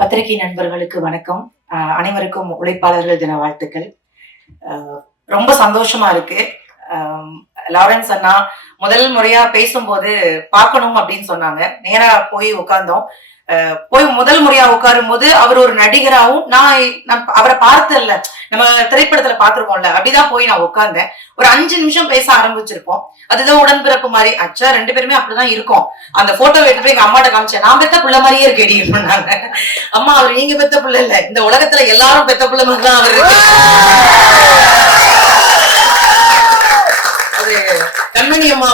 பத்திரிகை நண்பர்களுக்கு வணக்கம். அனைவருக்கும் உழைப்பாளர்கள் தின வாழ்த்துக்கள். ரொம்ப சந்தோஷமா இருக்கு. லாரன்ஸ் அண்ணா முதல் முறையா பேசும்போது பார்க்கணும் அப்படின்னு சொன்னாங்க. நேரா போய் உட்கார்ந்தோம். போய் முதல் முறையா உட்காரும் போது அவர் ஒரு நடிகராகவும் நான் அவரை பார்த்ததில்ல, நம்ம திரைப்படத்துல பாத்துருக்கோம்ல, அப்படிதான் போய் நான் உட்கார்ந்தேன். ஒரு 5 நிமிஷம் பேச ஆரம்பிச்சிருப்போம். அதுதான் உடன்பிறப்பு மாதிரி அச்சா 2 பேருமே அப்படிதான் இருக்கும். அந்த போட்டோ எடுத்து போய் எங்க அம்மாட்ட காமிச்சேன். நான் பெத்த பிள்ளை மாதிரியே இருக்கேடி பண்ணாங்க. அம்மா, அவர் நீங்க பெத்த பிள்ளை இல்ல, இந்த உலகத்துல எல்லாரும் பெத்த பிள்ளை மாதிரி தான் அவரு. அது கண்மணி அம்மா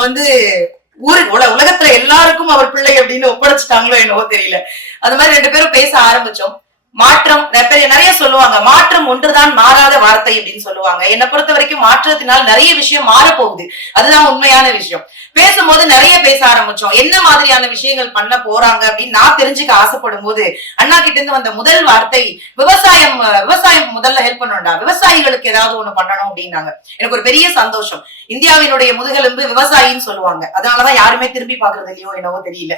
உலகத்துல எல்லாருக்கும் அவர் பிள்ளை அப்படின்னு ஒப்படைச்சிட்டாங்களோ என்னவோ தெரியல. அது மாதிரி 2 பேரும் பேச ஆரம்பிச்சோம். மாற்றம் நிறைய சொல்லுவாங்க, மாற்றம் ஒன்றுதான் மாறாத வார்த்தை அப்படின்னு சொல்லுவாங்க. என்னை பொறுத்த வரைக்கும் மாற்றத்தினால் நிறைய விஷயம் மாறப்போகுது, அதுதான் உண்மையான விஷயம். பேசும்போது நிறைய பேச ஆரம்பிச்சோம். என்ன மாதிரியான விஷயங்கள் பண்ண போறாங்க அப்படின்னு நான் தெரிஞ்சுக்க ஆசைப்படும் போது அண்ணா கிட்ட இருந்து வந்த முதல் வார்த்தை, விவசாயம் முதல்ல ஹெல்ப் பண்ணணும்டா, விவசாயிகளுக்கு ஏதாவது ஒண்ணு பண்ணணும் அப்படின்னாங்க. எனக்கு ஒரு பெரிய சந்தோஷம். இந்தியாவினுடைய முதுகெலும்பு விவசாயின்னு சொல்லுவாங்க. அதனாலதான் யாருமே திரும்பி பாக்குறது இல்லையோ என்னவோ தெரியல.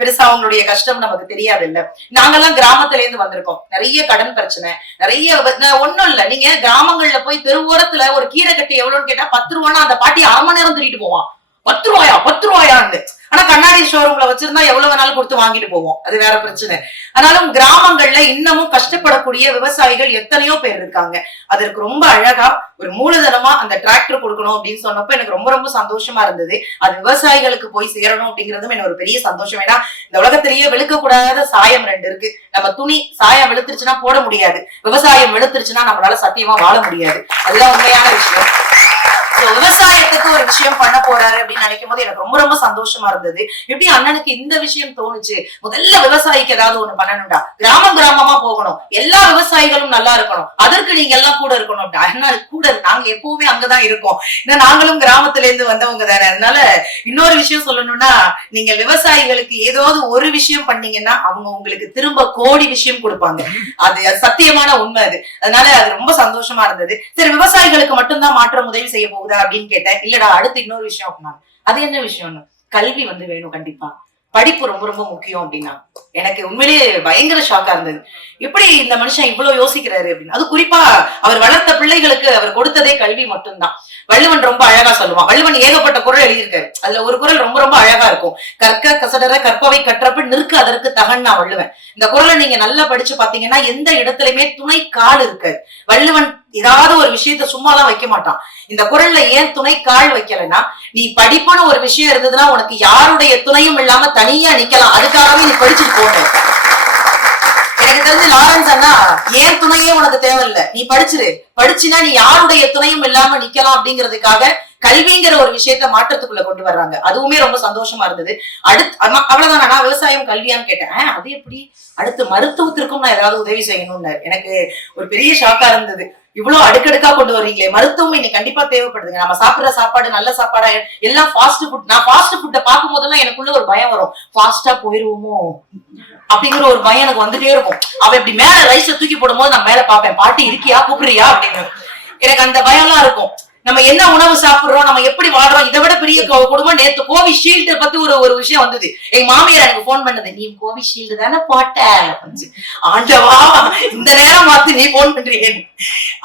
பெருசா அவங்களுடைய கஷ்டம் நமக்கு தெரியாது இல்ல. நாங்கெல்லாம் கிராமத்துல இருந்து வந்திருக்கோம். நிறைய கடன் பிரச்சனை, நிறைய ஒண்ணும் இல்ல. நீங்க கிராமங்கள்ல போய் தெருவோரத்துல ஒரு கீரை கட்டி எவ்வளவுன்னு கேட்டா 10 ரூபானா அந்த பாட்டி 1/2 மணி நேரம் தூக்கிட்டு போவான். 10 ரூபாயா 10 ரூபாயான்னு. ஆனா கண்ணாடி ஷோரூம்ல வச்சிருந்தா எவ்வளவு வேணாலும் கொடுத்து வாங்கிட்டு போவோம், அது வேற பிரச்சனை. ஆனாலும் கிராமங்கள்ல இன்னமும் கஷ்டப்படக்கூடிய விவசாயிகள் எத்தனையோ பேர் இருக்காங்க. அதற்கு ரொம்ப அழகா ஒரு மூலதனமா அந்த டிராக்டர் கொடுக்கணும் அப்படின்னு சொன்னப்ப எனக்கு ரொம்ப ரொம்ப சந்தோஷமா இருந்தது. அது விவசாயிகளுக்கு போய் சேரணும் அப்படிங்கறதும் எனக்கு ஒரு பெரிய சந்தோஷம். ஏன்னா இந்த உலகத்திலேயே வெளுக்கக்கூடாத சாயம் 2 இருக்கு. நம்ம துணி சாயம் வெளுத்துருச்சுன்னா போட முடியாது, விவசாயம் வெளுத்துருச்சுன்னா நம்மளால சத்தியமா வாழ முடியாது. அதுதான் உண்மையான விஷயம். விவசாயத்துக்கு ஒரு விஷயம் பண்ண போறாரு அப்படின்னு நினைக்கும் போது எனக்கு ரொம்ப ரொம்ப சந்தோஷமா இருந்தது. எப்படி அண்ணனுக்கு இந்த விஷயம் தோணுச்சு? முதல்ல விவசாயிக்கு ஏதாவது ஒண்ணு பண்ணணும்டா, கிராமமா போகணும், எல்லா விவசாயிகளும் நல்லா இருக்கணும், அதற்கு நீங்க எல்லாம் கூட இருக்கணும். அண்ணா கூட நாங்க எப்பவுமே அங்கதான் இருக்கோம், ஏன்னா நாங்களும் கிராமத்துல இருந்து வந்தவங்க தானே. அதனால இன்னொரு விஷயம் சொல்லணும்னா, நீங்க விவசாயிகளுக்கு ஏதாவது ஒரு விஷயம் பண்ணீங்கன்னா அவங்க உங்களுக்கு திரும்ப கோடி விஷயம் கொடுப்பாங்க. அது சத்தியமான உண்மை அது. அதனால அது ரொம்ப சந்தோஷமா இருந்தது. சரி, விவசாயிகளுக்கு மட்டும்தான் மாற்றம் உதவி செய்ய போகுதா அப்படின்னு கேட்டேன். இல்லடா, அடுத்து இன்னொரு விஷயம் அப்படின்னாங்க. அது என்ன விஷயம்னு, கல்வி வேணும், கண்டிப்பா படிப்பு ரொம்ப ரொம்ப முக்கியம் அப்படின்னா எனக்கு உண்மையிலேயே பயங்கர ஷாக்கா இருந்தது. எப்படி இந்த மனுஷன் இவ்வளவு யோசிக்கிறாரு அப்படின்னு. அது குறிப்பா அவர் வளர்த்த பிள்ளைகளுக்கு அவர் கொடுத்ததே கல்வி மட்டும்தான். வள்ளுவன் ரொம்ப அழகா சொல்லுவான். வள்ளுவன் ஏகப்பட்ட குறள் எழுதியிருக்காரு. அதுல ஒரு குறள் ரொம்ப ரொம்ப அழகா இருக்கும். கற்க கசடர கற்பவை கற்றப்ப நிற்க அதற்கு தகன்னா வள்ளுவன். இந்த குறளை நீங்க நல்லா படிச்சு பாத்தீங்கன்னா எந்த இடத்துலயுமே துணை கால் இருக்காது. வள்ளுவன் ஏதாவது ஒரு விஷயத்த சும்மாதான் வைக்க மாட்டான். இந்த குறள்ல ஏன் துணை கால் வைக்கலன்னா, நீ படிப்புன்னு ஒரு விஷயம் இருந்ததுன்னா உனக்கு யாருடைய துணையும் இல்லாம தனியா நிக்கலாம், அதுக்காகவே நீ படிச்சுட்டு போகணும். எனக்கு தெரிஞ்சு லாரன்ஸ் அண்ணா ஏன் துணையே உனக்கு தேவையில்லை, நீ படிச்சுனா நீ யாருடைய துணையும் இல்லாம நிக்கலாம் அப்படிங்கிறதுக்காக கல்விங்கிற ஒரு விஷயத்த மாற்றத்துக்குள்ள கொண்டு வர்றாங்க. அதுவுமே ரொம்ப சந்தோஷமா இருந்தது. அவ்வளவுதான். நான் விவசாயம் கல்வியான்னு கேட்டேன். அது எப்படி, அடுத்து மருத்துவத்திற்கும் நான் ஏதாவது உதவி செய்யணும்னு எனக்கு ஒரு பெரிய ஷாக்கா இருந்தது. இவ்வளவு அடுக்கடுக்கா கொண்டு வரீங்களே, மருத்துவம் இன்னைக்கு கண்டிப்பா தேவைப்படுதுங்க. நம்ம சாப்பிடுற சாப்பாடு நல்ல சாப்பாடா, எல்லாம் ஃபாஸ்ட் ஃபுட். நான் ஃபாஸ்ட் ஃபுட்டை பார்க்கும் போதெல்லாம் எனக்குள்ள ஒரு பயம் வரும், ஃபாஸ்டா போயிருவோமோ அப்படிங்கிற ஒரு பயம் எனக்கு வந்துட்டே இருக்கும். அவ இப்படி மேல ரைஸ தூக்கி போடும் போது நான் மேல பாப்பேன், பாட்டி இருக்கியா கூப்பிடுறியா அப்படின்னு. எனக்கு அந்த பயம் எல்லாம் இருக்கும். நம்ம என்ன உணவு சாப்பிடுறோம், நம்ம எப்படி வாழ்றோம். இதை விட பெரிய குடும்பம். நேத்து கோவிஷீல்டு பத்தி ஒரு விஷயம் வந்தது. எங்க மாமியார் எனக்கு போன் பண்ணது, நீ கோவிஷீல்டு தானே போட்ட. ஆண்டவா, இந்த நேரம் பார்த்து நீ போன் பண்றீங்க.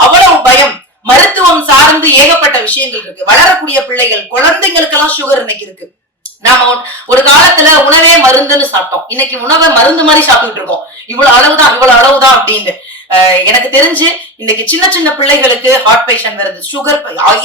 அவ்வளவு பயம். மருத்துவம் சார்ந்து ஏகப்பட்ட விஷயங்கள் இருக்கு. வளரக்கூடிய பிள்ளைகள், குழந்தைங்களுக்கு எல்லாம் சுகர் இன்னைக்கு இருக்கு. நாம ஒரு காலத்துல உணவே மருந்துன்னு சாப்பிட்டோம். இன்னைக்கு உணவை மருந்து மாதிரி சாப்பிட்டுட்டு இருக்கோம். இவ்வளவு அளவுதான் அப்படின்னு. எனக்கு தெரிஞ்சு இன்னைக்கு சின்ன சின்ன பிள்ளைகளுக்கு ஹார்ட் பேஷண்ட் வருது, சுகர்,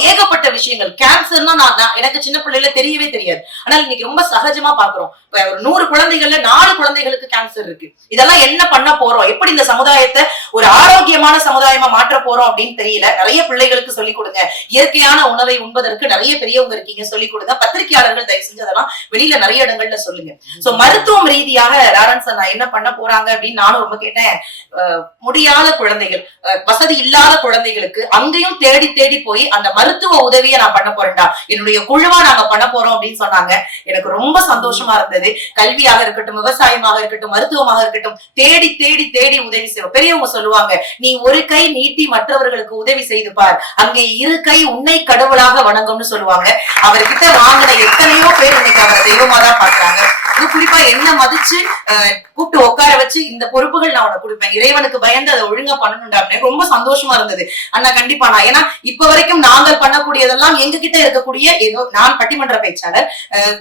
ஏகப்பட்ட விஷயங்கள். கேன்சர்னா எனக்கு சின்ன பிள்ளைல தெரியவே தெரியாது. ஆனால் இன்னைக்கு ரொம்ப சகஜமா பாக்குறோம். ஒரு 100 குழந்தைகள்ல 4 குழந்தைகளுக்கு கேன்சர் இருக்கு. இதெல்லாம் என்ன பண்ண போறோம், எப்படி இந்த சமுதாயத்தை ஒரு ஆரோக்கியமான சமுதாயமா மாற்ற போறோம் அப்படின்னு தெரியல. நிறைய பிள்ளைகளுக்கு சொல்லிக் கொடுங்க. இயற்கையான உணவை உண்பதற்கு நிறைய பெரியவங்க இருக்கீங்க, சொல்லிக் கொடுங்க. பத்திரிகையாளர்கள் தயவு செஞ்சு அதெல்லாம் வெளியில நிறைய இடங்கள்ல சொல்லுங்க. சோ மருத்துவம் ரீதியாக லாரன்ஸ் அண்ணா என்ன பண்ண போறாங்க அப்படின்னு நானும் ரொம்ப கேட்டேன். முடியாத குழந்தைகள், வசதி இல்லாத குழந்தைகளுக்கு அங்கேயும் தேடி தேடி போய் அந்த மருத்துவ உதவியை நான் பண்ண போறேன்டா, என்னுடைய குழுவா நாங்க பண்ண போறோம் அப்படின்னு சொன்னாங்க. எனக்கு ரொம்ப சந்தோஷமா இருந்தது. கல்வியாக இருக்கட்டும், விவசாயமாக இருக்கட்டும், மருத்துவமாக இருக்கட்டும், தேடி தேடி தேடி உதவி செய்வோம். பெரியவங்க சொல்லுவாங்க, நீ ஒரு கை நீட்டி மற்றவர்களுக்கு உதவி செய்து பார், அங்கே 2 கை உன்னை கடவுளாக வணங்கும்னு சொல்லுவாங்க. அவர்கிட்ட வாங்கின எத்தனையோ பேர் இன்னைக்கு அவரை தெய்வமா தான் பாக்குறாங்க. குறிப்பா என்ன மதிச்சு கூப்பிட்டு உட்கார வச்சு இந்த பொறுப்புகள் நான் உனக்கு கொடுப்பேன், இறைவனுக்கு பயந்து அதை ஒழுங்கா பண்ணணும்டா அப்படின்னு ரொம்ப சந்தோஷமா இருந்தது. அண்ணா கண்டிப்பா நான், ஏன்னா இப்ப வரைக்கும் நாங்கள் பண்ணக்கூடியதெல்லாம் எங்க கிட்ட இருக்கக்கூடிய ஏதோ, நான் பட்டிமன்ற பேச்சாளர்,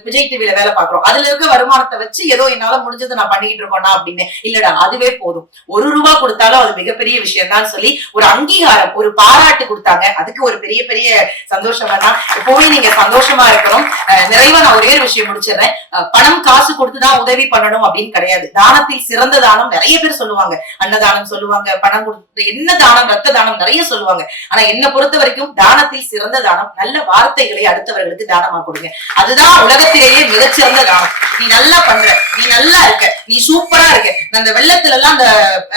விஜய் டிவில வேலை பாக்குறோம், அதுல இருக்க வருமானத்தை வச்சு ஏதோ என்னால முடிஞ்சது நான் பண்ணிக்கிட்டு இருக்கோம்னா அப்படின்னு. இல்லடா அதுவே போதும், ₹1 கொடுத்தாலும் அது மிகப்பெரிய விஷயம் தான் சொல்லி ஒரு அங்கீகாரம், ஒரு பாராட்டு கொடுத்தாங்க. அதுக்கு ஒரு பெரிய பெரிய சந்தோஷம் தான். எப்பவுமே நீங்க சந்தோஷமா இருக்கணும். நிறைவா நான் ஒரே ஒரு விஷயம் முடிச்சிடுறேன். பணம் காசு கொடுத்துதான் உதவி பண்ணணும் அப்படின்னு கிடையாது. தானத்தில் சிறந்த தானம் நிறைய பேர் சொல்லுவாங்க, அன்னதானம் சொல்லுவாங்க, பணம் கொடுத்து என்ன தானம், ரத்த தானம் நிறைய சொல்லுவாங்க. ஆனா என்ன பொறுத்த வரைக்கும் தானத்தில் சிறந்த தானம் நல்ல வார்த்தைகளை அடுத்தவர்களுக்கு தானமா கொடுங்க. அதுதான் உலகத்திலேயே மிகச்சிறந்த தானம். நீ நல்லா பண்ற, நீ நல்லா இருக்க, நீ சூப்பரா இருக்க. அந்த வெள்ளத்துல எல்லாம் அந்த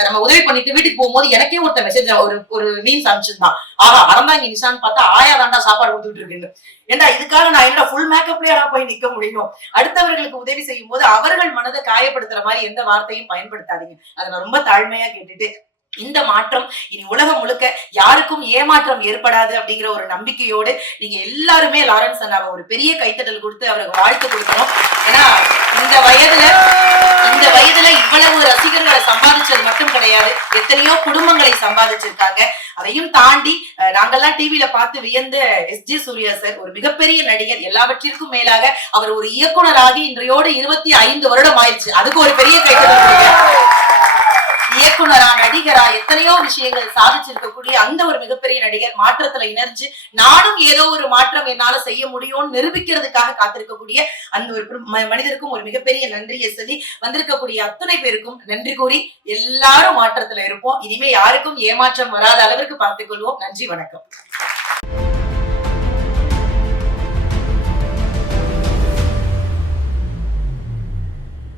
நம்ம உதவி பண்ணிட்டு வீட்டுக்கு போகும்போது எனக்கே ஒருத்த மெசேஜ் ஒரு மீன்ஸ் அனுப்பிச்சிருந்தான், ஆஹா அறந்தாங்க நிஷான்னு பார்த்தா ஆயா தாண்டா சாப்பாடு கொடுத்துட்டு இருக்குன்னு. ஏண்டா இதுக்காக நான் என்னோட ஃபுல் மேக்கப்லயே போய் நிக்க முடியும்? அடுத்தவர்களுக்கு உதவி செய்யும் போது அவர்கள் மனதை காயப்படுத்துற மாதிரி எந்த வார்த்தையும் பயன்படுத்தாதீங்க. அதை நான் ரொம்ப தாழ்மையா கேட்டுட்டு, இந்த மாற்றம் இனி உலகம் முழுக்க யாருக்கும் ஏமாற்றம் ஏற்படாது அப்படிங்கிற ஒரு நம்பிக்கையோடு நீங்க எல்லாருமே லாரன்ஸ் அண்ணாவை ஒரு பெரிய கைத்தட்டல் கொடுத்து அவருக்கு வாழ்த்து கொடுக்கணும். ஏன்னா இந்த வயதுல இவ்வளவு ரசிகர்களை சம்பாதிச்சது மட்டும் கிடையாது, எத்தனையோ குடும்பங்களை சம்பாதிச்சிருக்காங்க. அதையும் தாண்டி நாங்கெல்லாம் டிவில பார்த்து வியந்த எஸ்.ஜே. சூர்யா சார் ஒரு மிகப்பெரிய நடிகர், எல்லாவற்றிற்கும் மேலாக அவர் ஒரு இயக்குனராகி இன்றையோடு 25 வருடம் ஆயிடுச்சு. அதுக்கு ஒரு பெரிய கைத்தட்டல். இயக்குனரா, நடிகரா எத்தனையோ விஷயங்கள் சாதிச்சிருக்கக்கூடிய அந்த ஒரு மிகப்பெரிய நடிகர் மாற்றத்துல இணைஞ்சு நானும் ஏதோ ஒரு மாற்றம் என்னால செய்ய முடியும்னு நிரூபிக்கிறதுக்காக காத்திருக்கக்கூடிய அந்த ஒரு மனிதருக்கும் ஒரு மிகப்பெரிய நன்றியை சொல்லி, வந்திருக்கக்கூடிய அத்தனை பேருக்கும் நன்றி கூறி எல்லாரும் மாற்றத்துல இருப்போம். இனிமே யாருக்கும் ஏமாற்றம் வராத அளவிற்கு பார்த்துக் கொள்வோம். நன்றி, வணக்கம்.